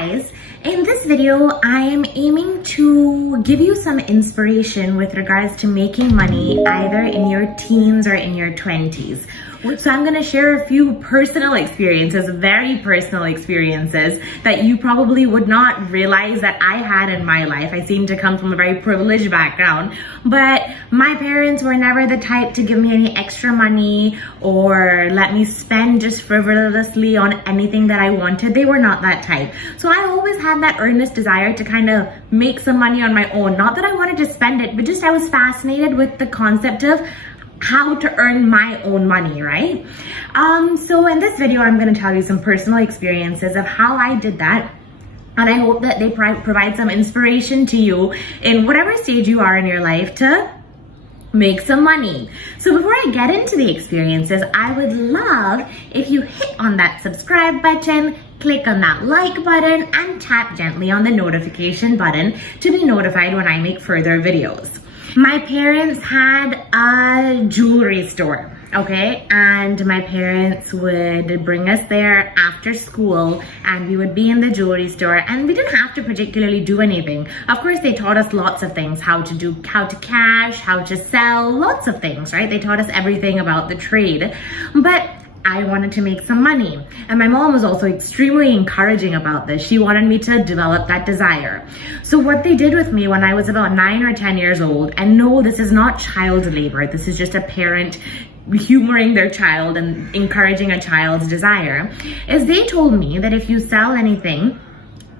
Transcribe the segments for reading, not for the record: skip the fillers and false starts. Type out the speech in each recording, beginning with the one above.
guys, in this video I am aiming to give you some inspiration with regards to making money either in your teens or in your 20s. So I'm going to share a few personal experiences, very personal experiences that you probably would not realize that I had in my life. I seem to come from a very privileged background, but my parents were never the type to give me any extra money or let me spend just frivolously on anything that I wanted. They were not that type. So I always had that earnest desire to kind of make some money on my own. Not that I wanted to spend it, but just I was fascinated with the concept of how to earn my own money, right? So in this video, I'm going to tell you some personal experiences of how I did that. And I hope that they provide some inspiration to you in whatever stage you are in your life to make some money. So before I get into the experiences, I would love if you hit on that subscribe button, click on that like button, and tap gently on the notification button to be notified when I make further videos. My parents had a jewelry store, okay? And my parents would bring us there after school and we would be in the jewelry store and we didn't have to particularly do anything. Of course, they taught us lots of things, how to cash, how to sell, lots of things, right? They taught us everything about the trade. But I wanted to make some money. And my mom was also extremely encouraging about this. She wanted me to develop that desire. So what they did with me when I was about 9 or 10 years old, and no, this is not child labor. This is just a parent humoring their child and encouraging a child's desire, is they told me that if you sell anything,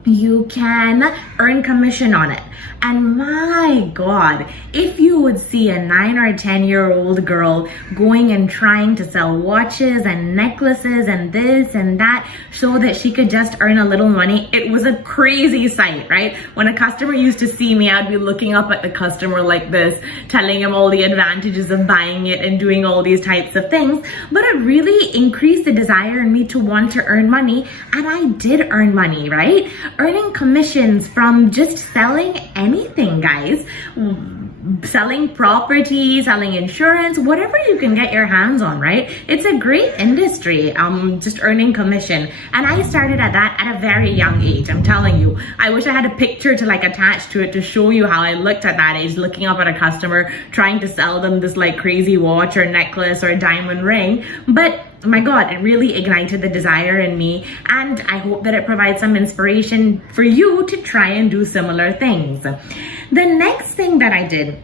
you can earn commission on it. And my God, if you would see a 9 or 10-year-old girl going and trying to sell watches and necklaces and this and that so that she could just earn a little money, it was a crazy sight, right? When a customer used to see me, I'd be looking up at the customer like this, telling him all the advantages of buying it and doing all these types of things. But it really increased the desire in me to want to earn money. And I did earn money, right? Earning commissions from just selling anything, guys. Selling property, selling insurance, whatever you can get your hands on, right? It's a great industry, just earning commission. And I started at that at a very young age, I'm telling you. I wish I had a picture to like attach to it to show you how I looked at that age, looking up at a customer, trying to sell them this like crazy watch or necklace or a diamond ring. But my God, it really ignited the desire in me, and I hope that it provides some inspiration for you to try and do similar things. The next thing that I did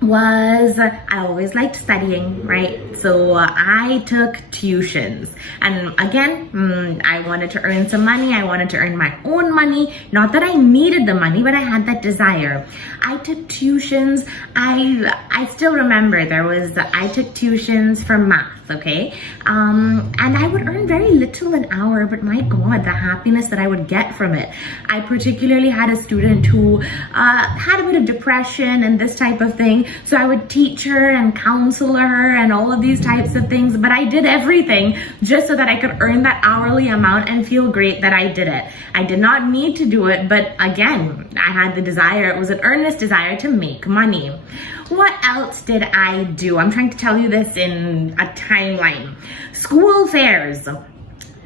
was I always liked studying, right? So I took tuitions, and again, I wanted to earn some money. I wanted to earn my own money. Not that I needed the money, but I had that desire. I took tuitions. I still remember I took tuitions for math, okay? And I would earn very little an hour, but my God, the happiness that I would get from it. I particularly had a student who had a bit of depression and this type of thing. So I would teach her and counsel her and all of these types of things, but I did everything just so that I could earn that hourly amount and feel great that I did it. I did not need to do it, but again, I had the desire. It was an earnest desire to make money. What else did I do? I'm trying to tell you this in a timeline. School fairs.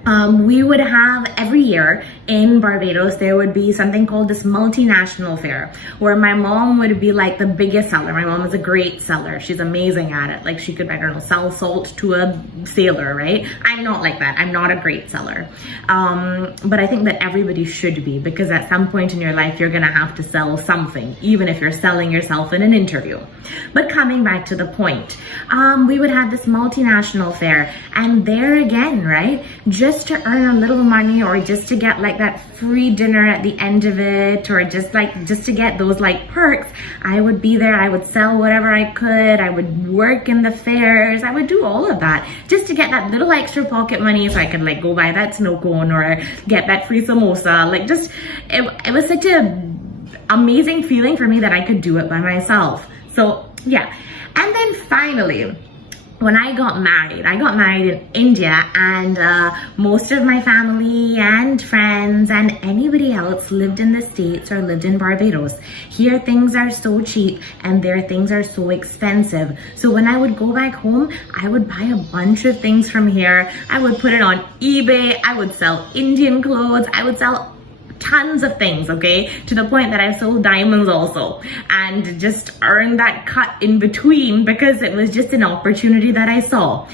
We would have every year in Barbados, there would be something called this multinational fair where my mom would be like the biggest seller. My mom is a great seller. She's amazing at it. Like she could, I don't know, sell salt to a sailor, right? I'm not like that. I'm not a great seller. But I think that everybody should be, because at some point in your life, you're going to have to sell something, even if you're selling yourself in an interview. But coming back to the point, we would have this multinational fair, and there again, right? Just to earn a little money, or just to get like that free dinner at the end of it, or just to get those like perks, I would be there. I would sell whatever I could. I would work in the fairs. I would do all of that just to get that little extra pocket money so I could like go buy that snow cone or get that free samosa. Like just, it was such a amazing feeling for me that I could do it by myself. So yeah. And then finally, when I got married in India, and most of my family and friends and anybody else lived in the States or lived in Barbados. Here things are so cheap and there things are so expensive. So when I would go back home, I would buy a bunch of things from here. I would put it on eBay. I would sell Indian clothes. I would sell tons of things, okay? To the point that I've sold diamonds also and just earned that cut in between because it was just an opportunity that I saw.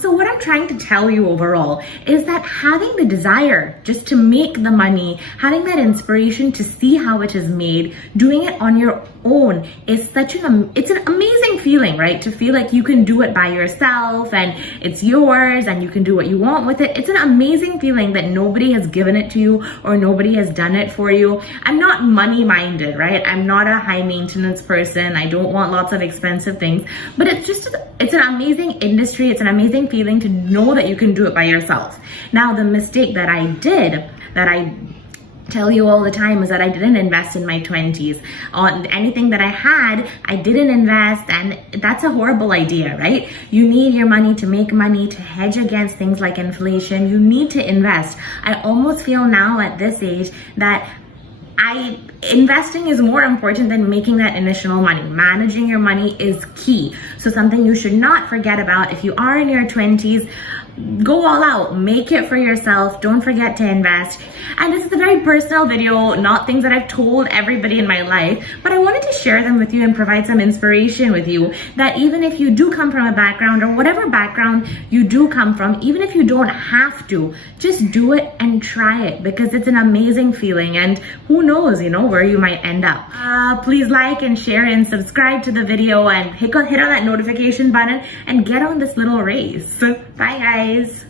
So what I'm trying to tell you overall is that having the desire just to make the money, having that inspiration to see how it is made, doing it on your own is it's an amazing feeling, right? To feel like you can do it by yourself and it's yours and you can do what you want with it. It's an amazing feeling that nobody has given it to you or nobody has done it for you. I'm not money minded, right? I'm not a high maintenance person. I don't want lots of expensive things, but it's an amazing industry. It's an amazing feeling to know that you can do it by yourself. Now, the mistake that I did, that I tell you all the time, is that I didn't invest in my 20s. On anything that I had, I didn't invest, and that's a horrible idea, right? You need your money to make money, to hedge against things like inflation. You need to invest. I almost feel now at this age that investing is more important than making that initial money. Managing your money is key. So something you should not forget about if you are in your 20s, go all out, make it for yourself. Don't forget to invest. And this is a very personal video, not things that I've told everybody in my life, but I wanted to share them with you and provide some inspiration with you that even if you do come from a background or whatever background you do come from, even if you don't have to, just do it and try it because it's an amazing feeling and who knows, where you might end up. Please like and share and subscribe to the video and hit on that notification button and get on this little race. Bye guys.